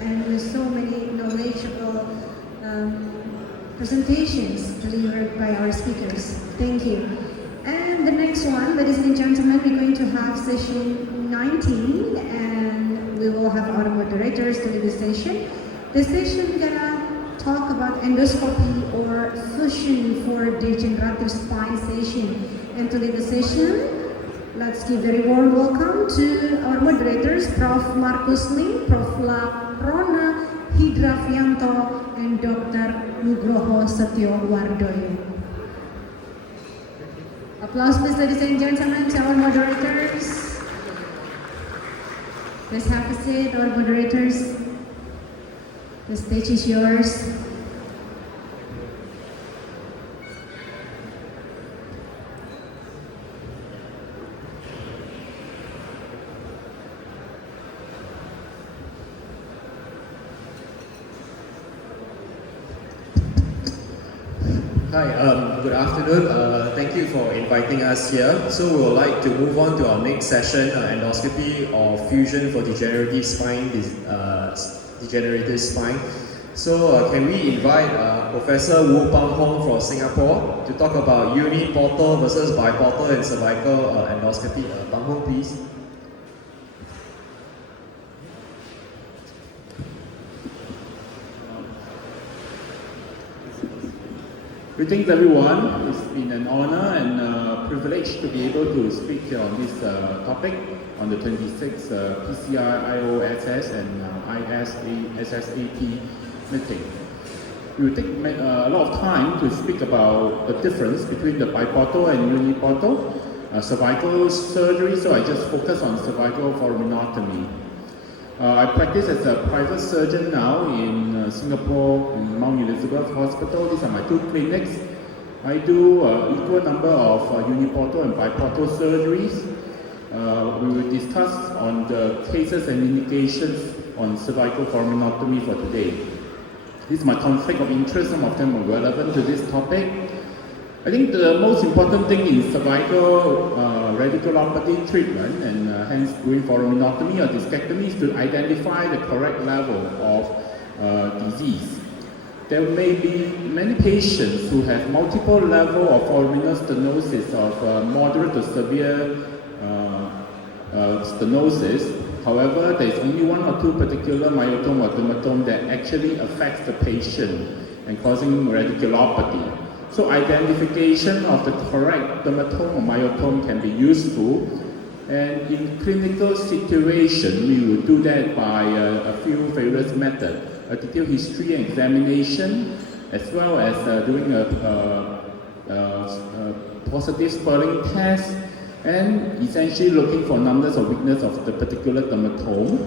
and with so many knowledgeable presentations delivered by our speakers. Thank you. And the next one, ladies and gentlemen, we're going to have session 19, and we will have our moderators to lead the session. The session gonna talk about endoscopy or fusion for degenerative spine session. And to lead the session, let's give a very warm welcome to our moderators, Prof. Markus Lim, Prof. Rona Hidravianto, and Dr. Nugroho Setiowardoyo. Applause please, ladies and gentlemen, to our moderators. Please have a seat, our moderators. The stage is yours. Hi, good afternoon. Thank you for inviting us here. So we would like to move on to our next session, endoscopy or fusion for degenerative spine. So can we invite Professor Wu Pang Hong from Singapore to talk about uniportal versus biportal and cervical endoscopy. Pang Hong, please. Greetings everyone. It's been an honor and privilege to be able to speak on this topic on the 26th PCI IOSS and ISASS-AP meeting. We will take a lot of time to speak about the difference between the biportal and uniportal cervical surgery, so I just focus on cervical foraminotomy. I practice as a private surgeon now in Singapore, in Mount Elizabeth Hospital. These are my two clinics. I do equal number of uniportal and biportal surgeries. We will discuss on the cases and indications on cervical foraminotomy for today. This is my conflict of interest. Some of them are relevant to this topic. I think the most important thing in cervical radiculopathy treatment and hence doing foraminotomy or discectomy is to identify the correct level of disease. There may be many patients who have multiple levels of foraminal stenosis of moderate to severe stenosis. However, there is only one or two particular myotome or dermatome that actually affects the patient and causing radiculopathy. So identification of the correct dermatome or myotome can be useful, and in clinical situation we will do that by a few various methods: a detailed history and examination, as well as doing a positive spelling test, and essentially looking for numbers of weakness of the particular dermatome.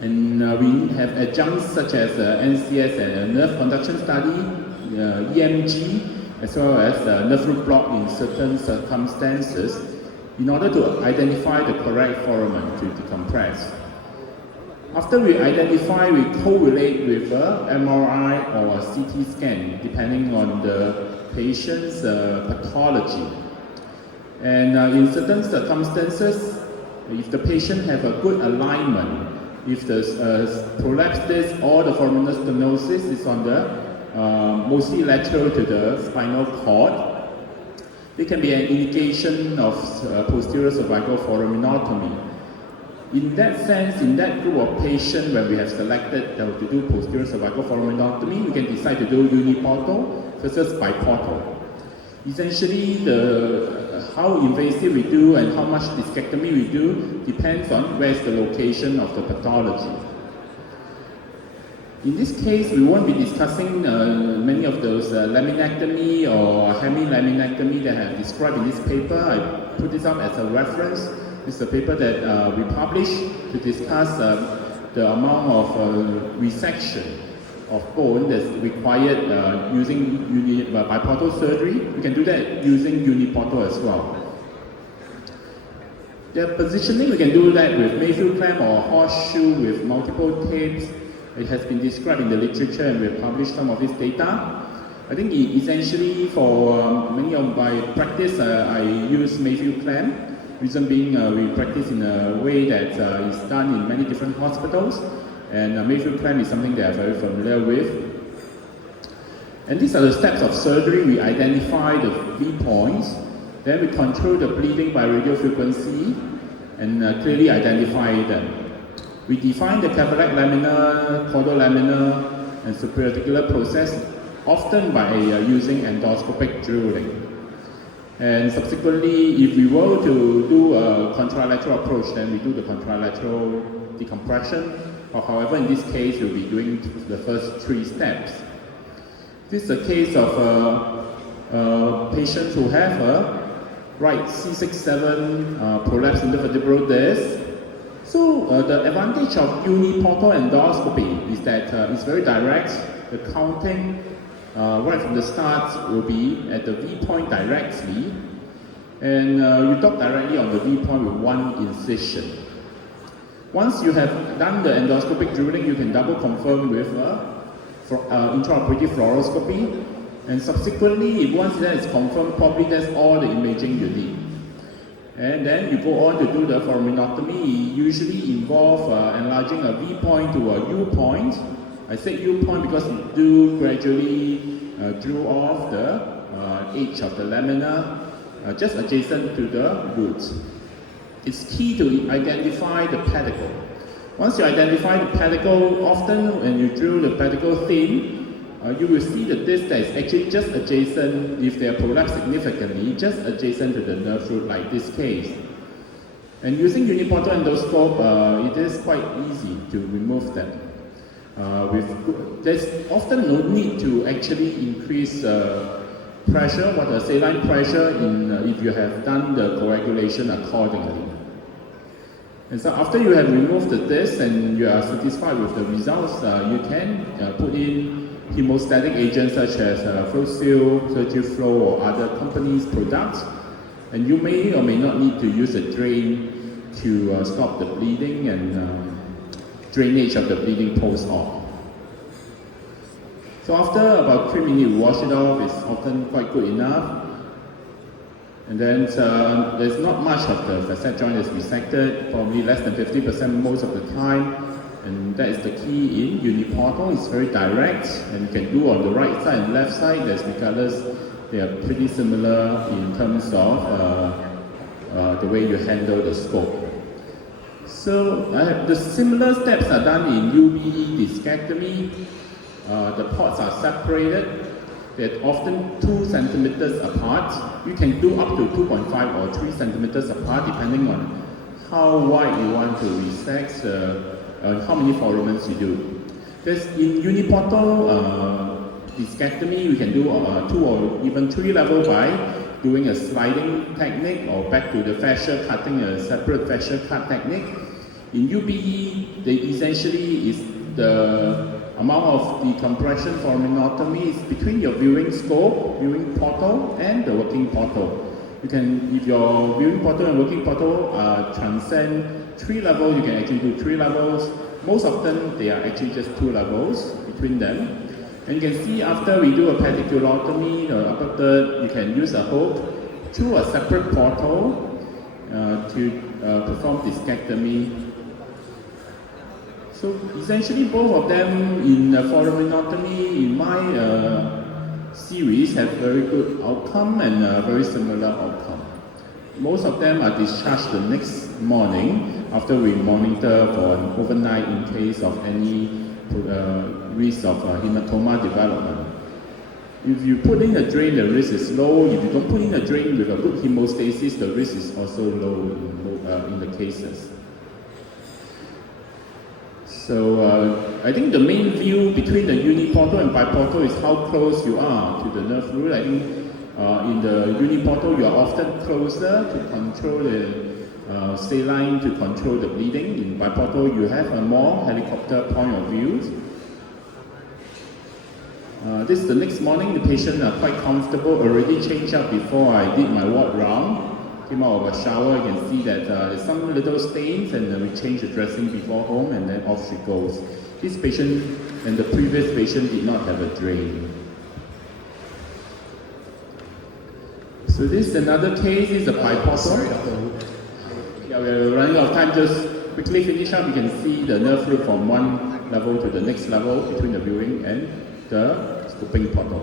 And we have adjuncts such as NCS and nerve conduction study, EMG, as well as nerve root block in certain circumstances in order to identify the correct foramen to decompress. After we identify, we correlate with MRI or CT scan depending on the patient's pathology. And in certain circumstances, if the patient have a good alignment, if the prolapse disc or the foraminal stenosis is on the mostly lateral to the spinal cord, it can be an indication of posterior cervical foraminotomy. In that sense, in that group of patients where we have selected to do posterior cervical foraminotomy, we can decide to do uniportal versus biportal. Essentially, how invasive we do and how much discectomy we do depends on where's the location of the pathology. In this case, we won't be discussing many of those laminectomy or hemilaminectomy that I have described in this paper. I put this up as a reference. It's a paper that we published to discuss the amount of resection of bone that's required using biportal surgery. We can do that using uniportal as well. The positioning, we can do that with Mayfield clamp or horseshoe with multiple tapes. It has been described in the literature and we have published some of this data. I think essentially for many of my practice, I use Mayfield clamp. Reason being, we practice in a way that is done in many different hospitals. And Mayfield clamp is something they are very familiar with. And these are the steps of surgery. We identify the V points, then we control the bleeding by radio frequency and clearly identify them. We define the cataract laminar, caudal laminar, and supraarticular process, often by using endoscopic drilling. And subsequently, if we were to do a contralateral approach, then we do the contralateral decompression. Or however, in this case, we'll be doing the first 3 steps. This is a case of patients who have a right C6-7 prolapse intervertebral disc. So the advantage of uniportal endoscopy is that it's very direct. The counting right from the start will be at the V point directly, and you dock directly on the V point with 1 incision. Once you have done the endoscopic drilling, you can double confirm with intraoperative fluoroscopy, and subsequently, if once that is confirmed, probably that's all the imaging you need. And then you go on to do the foraminotomy. It usually involve enlarging a V point to a U point. I say U point because you do gradually drill off the edge of the lamina, just adjacent to the root. It's key to identify the pedicle. Once you identify the pedicle, often when you drill the pedicle thin, you will see the disc that is actually just adjacent, if they are prolapsed significantly, just adjacent to the nerve root like this case. And using uniportal endoscope, it is quite easy to remove them. There's often no need to actually increase pressure, what the saline pressure, if you have done the coagulation accordingly. And so after you have removed the disc and you are satisfied with the results, you can put in hemostatic agents such as FlowSeal, Surgiflow, or other companies' products. And you may or may not need to use a drain to stop the bleeding and drainage of the bleeding post-op. So after about 3 minutes, you wash it off. It's often quite good enough. And then there's not much of the facet joint that's resected, probably less than 50% most of the time. And that is the key in uniportal. It's very direct, and you can do on the right side and left side. That's because they are pretty similar in terms of the way you handle the scope. So the similar steps are done in UBE discectomy. The ports are separated. They're often 2 centimeters apart. You can do up to 2.5 or 3 centimeters apart, depending on how wide you want to resect, how many foramens you do. There's in uniportal discectomy, we can do 2 or even 3 level by doing a sliding technique, or back to the fascia cutting, a separate fascia cut technique. In UBE, they essentially is the amount of decompression foraminotomy is between your viewing scope, viewing portal, and the working portal. You can, if your viewing portal and working portal transcend 3 levels, you can actually do 3 levels. Most of them, they are actually just 2 levels between them. And you can see after we do a pediculotomy, the upper third, you can use a hook through a separate portal to perform discectomy. So essentially both of them in foraminotomy in my series have very good outcome and very similar outcome. Most of them are discharged the next morning after we monitor for an overnight in case of any risk of hematoma development. If you put in a drain, the risk is low. If you don't put in a drain with a good hemostasis, the risk is also low in the cases. So I think the main view between the uniportal and biportal is how close you are to the nerve root. I think in the uniportal you are often closer to control the saline, to control the bleeding. In biportal you have a more helicopter point of view. This is the next morning. The patient are quite comfortable, already changed up before I did my ward round. Came out of a shower, you can see that there's some little stains, and we changed the dressing before home, and then off she goes. This patient and the previous patient did not have a drain. So this is another case. This is a biportal. Sorry, Dr. Yeah, we're running out of time. Just quickly finish up. You can see the nerve root from one level to the next level between the viewing and the scoping portal.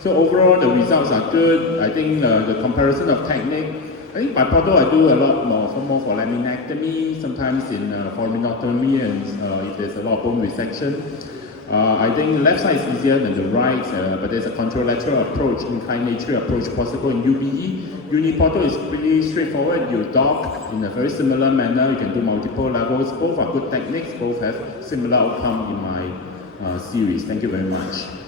So overall, the results are good. I think the comparison of technique, I think by portal I do a lot more for laminectomy, sometimes in foraminotomy, and if there's a lot of bone resection. I think the left side is easier than the right, but there's a contralateral approach, inclinatory approach possible in UBE. Uniportal is pretty straightforward. You dock in a very similar manner. You can do multiple levels. Both are good techniques. Both have similar outcome in my series. Thank you very much.